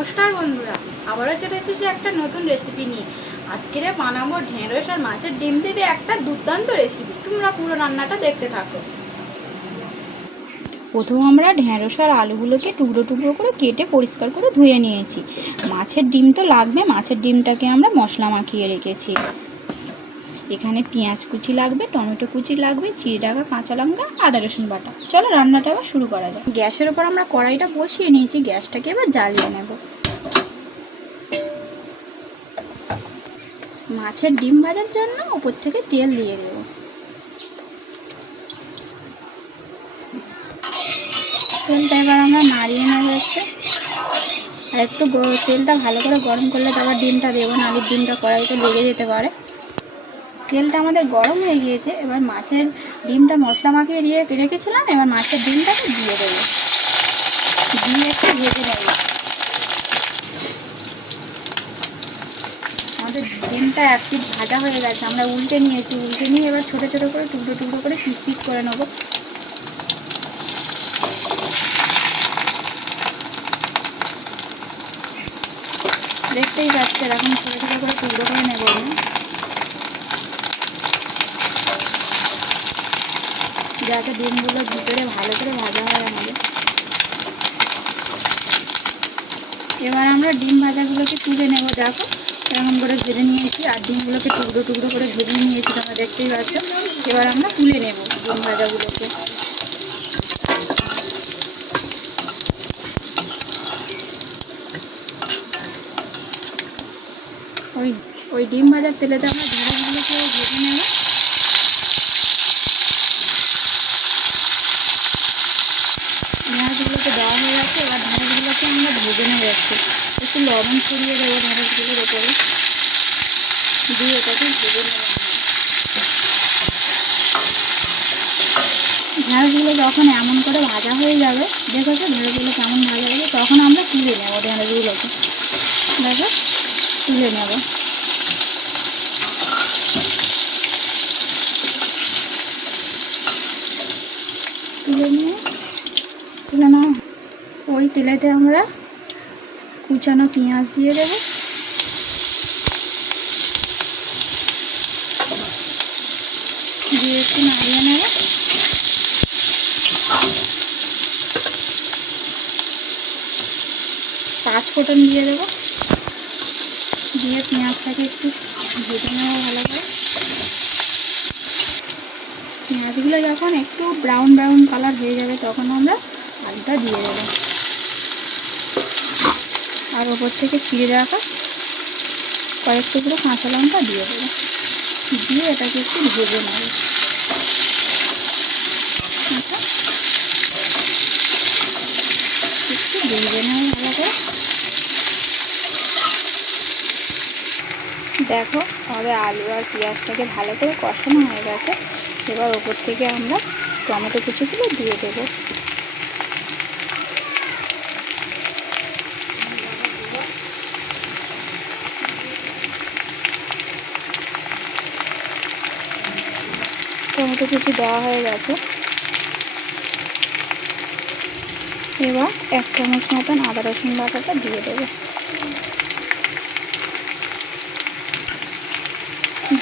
নমস্কার বন্ধুরা। আবারও চলে এসেছি একটা নতুন রেসিপি নিয়ে। আজকের বানাবো ঢেঁড়স আর মাছের ডিম দেবে একটা দুর্দান্ত রেসিপি তোমরা পুরো রান্নাটা দেখতে থাকো। প্রথম আমরা ঢেঁড়স আর আলুগুলোকে টুকরো টুকরো করে কেটে পরিষ্কার করে ধুয়ে নিয়েছি। মাছের ডিম তো লাগবে, মাছের ডিমটাকে আমরা মশলা মাখিয়ে রেখেছি। এখানে পেঁয়াজ কুচি লাগবে, টমেটো কুচি লাগবে, চিড়ে রাখা কাঁচা লঙ্কা, আদা রসুন বাটা। চলো রান্নাটা এবার শুরু করা যাক। গ্যাসের ওপর আমরা কড়াইটা বসিয়ে নিয়েছি, গ্যাসটাকে এবার জ্বালিয়ে নেব। মাছের ডিম ভাজার জন্য ওপর থেকে তেল দিয়ে দেব। তেলটা এবার আমরা নাড়িয়ে নেব একটু। আর একটু তেলটা ভালো করে গরম করলে তারপর ডিমটা দেবো, নাহলে ডিমটা কড়াইতে লেগে যেতে পারে। তেলটা আমাদের গরম হয়ে গিয়েছে, এবার মাছের ডিমটা মশলা মাখিয়ে দিয়ে রেখেছিলাম, এবার মাছের ডিমটা ডিমটাকে দিয়ে দেবো। দিয়ে একটু ভেজে নেব। আমাদের ডিমটা এক ভাজা হয়ে গেছে, আমরা উল্টে নিয়েছি, উল্টে নিয়ে এবার ছোটো ছোটো করে, টুকরো টুকরো করে পিস পিস করে নেব। দেখতেই পাচ্ছি এরকম ছোটো ছোটো করে টুকরো করে নেব। আমি যাতে ডিমগুলো ভিতরে ভালো করে ভাজা হয় আমাদের। এবার আমরা ডিম ভাজাগুলোকে তুলে নেব, দেখো এরকম করে ভেজে নিয়েছি। আর ডিমগুলোকে টুকরো টুকরো করে ভেজে নিয়েছি, তোমরা দেখতেই পাচ্ছ। এবার আমরা তুলে নেব ডিম ভাজাগুলোকে। ওই ওই ডিম ভাজার তেলেতে আমরা ঢেঁড়সগুলোকে ভেজে নেব ঢেঁড়সগুলোকে দেওয়া হয়ে গেছে এবার ঢেঁড়সগুলোকে আমরা ভেজে নেব একটু একটু লবণ ছড়িয়ে দেবো ঢেঁড়সগুলোর ওপরে দিয়ে এটাকে ভেজে নেব ঢেঁড়সগুলো যখন এমন করে ভাজা হয়ে যাবে দেখেছ ঢেঁড়সগুলো কেমন ভাজা হবে তখন আমরা তুলে নেব ঢেঁড়সগুলোকে। দেখো, তুলে নেব। তুলে নিয়ে, তুলে নাও। ওই তেলেতে আমরা কুচানো পেঁয়াজ দিয়ে দেবো। দিয়ে একটু নাড়িয়ে নেব। পাঁচ ফোটন দিয়ে দেবো। দিয়ে পেঁয়াজটাকে একটু ভেজে নেব ভালো করে। পেঁয়াজগুলো যখন একটু ব্রাউন ব্রাউন কালার হয়ে যাবে, তখন আমরা আলুটা দিয়ে দেবো। আর ওপর থেকে ছিঁড়ে রাখা কয়েক টুকরো কাঁচা লঙ্কা দিয়ে দেবো। দিয়ে এটাকে একটু ভেজে নেব। একটু ভেজে নেব ভালো করে। দেখো আমাদের আলু আর পেঁয়াজটাকে ভালো করে কষানো হয়ে গেছে। এবার ওপর থেকে আমরা টমেটো কুচিগুলো দিয়ে দেবো। টমেটো কুচি দেওয়া হয়ে গেছে। এবার এক চামচ মতন আদা রসুন বাটাটা দিয়ে দেবো।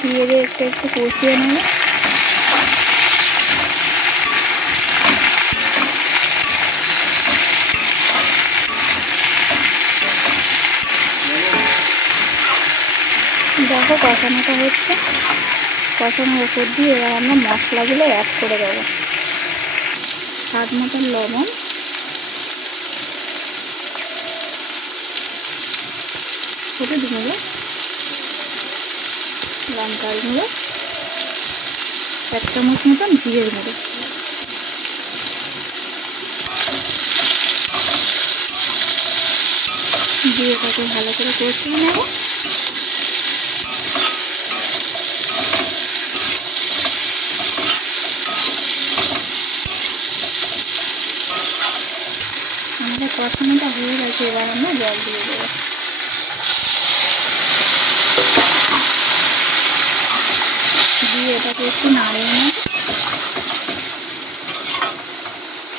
দিয়ে দিয়ে একটু একটু কষিয়ে নেব। দেখো কষানোটা হচ্ছে। কষানোর উপর দিয়ে এবার আমরা মশলাগুলো অ্যাড করে দেবো। স্বাদ মতন লবণ। হলুদ গুঁড়ো। লঙ্কার গুঁড়ো। এক চামচ মতন জিরের গুঁড়ো। দিয়ে এটাকে ভালো করে কষিয়ে নেব। কষানোটা হয়ে গেছে এবার আমরা জল দিয়ে দেবো। দিয়ে এটাকে একটু নাড়িয়ে নেব।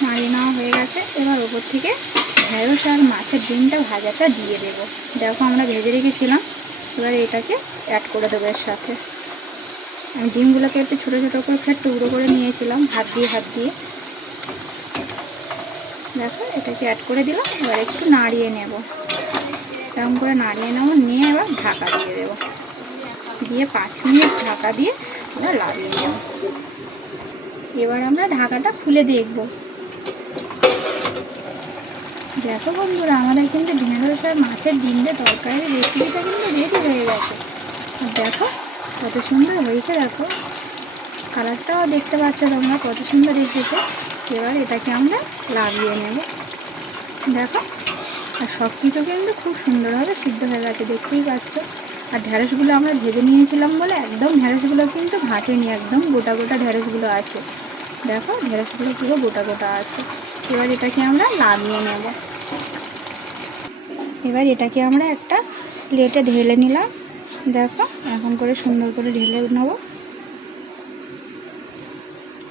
নাড়িয়ে নেওয়া হয়ে গেছে। এবার ওপর থেকে ঢেঁড়স আর মাছের ডিমটা ভাজাটা দিয়ে দেবো। দেখো আমরা ভেজে রেখেছিলাম, এবার এটাকে অ্যাড করে দেবো এর সাথে। আমি ডিমগুলোকে একটু ছোটো ছোটো করে ফের টুকরো করে নিয়েছিলাম, হাত দিয়ে হাত দিয়ে। দেখো, এটাকে অ্যাড করে দিলাম। এবার একটু নাড়িয়ে নেব। এরকম করে নাড়িয়ে নেব নিয়ে এবার ঢাকা দিয়ে দেবো। দিয়ে পাঁচ মিনিট ঢাকা দিয়ে আমরা লাগিয়ে নেব। এবার আমরা ঢাকাটা খুলে দেখব। দেখো বন্ধুরা, আমাদের কিন্তু ঢেঁড়স মাছের ডিম দিয়ে তরকারির রেসিপিটা কিন্তু রেডি হয়ে গেছে। দেখো, কত সুন্দর হয়েছে, দেখো। কালারটাও দেখতে পাচ্ছ তোমরা, কত সুন্দর এসেছে। এবার এটাকে আমরা লাগিয়ে নেব। দেখো, আর সব কিছু কিন্তু খুব সুন্দরভাবে সিদ্ধ হয়ে গেছে, দেখতেই পাচ্ছ। আর ঢ্যাঁড়সগুলো আমরা ভেজে নিয়েছিলাম বলে একদম ঢ্যাঁড়সগুলো কিন্তু ভাটেনি একদম গোটা গোটা ঢ্যাঁড়সগুলো আছে। দেখো ঢ্যাঁড়সগুলো পুরো গোটা গোটা আছে। এবার এটাকে আমরা নামিয়ে নেব। এবার এটাকে আমরা একটা প্লেটে ঢেলে নিলাম। দেখো, এখন করে সুন্দর করে ঢেলে নেব।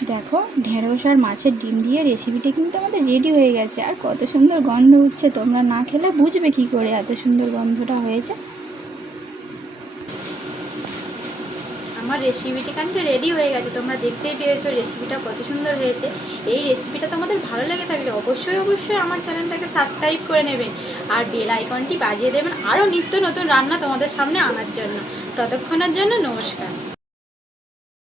দেখো, ঢেঁড়স আর মাছের ডিম দিয়ে রেসিপিটা কিন্তু আমাদের রেডি হয়ে গেছে। আর কত সুন্দর গন্ধ উঠছে, তোমরা না খেলে বুঝবে কি করে এত সুন্দর গন্ধটা হয়েছে। আমার রেসিপিটি কিন্তু রেডি হয়ে গেছে, তোমরা দেখতেই পেয়েছ রেসিপিটা কত সুন্দর হয়েছে। এই রেসিপিটা তোমাদের ভালো লেগে থাকলে অবশ্যই অবশ্যই আমার চ্যানেলটাকে সাবস্ক্রাইব করে নেবেন আর বেল আইকনটি বাজিয়ে দেবেন আরও নিত্য নতুন রান্না তোমাদের সামনে আনার জন্য। ততক্ষণের জন্য নমস্কার।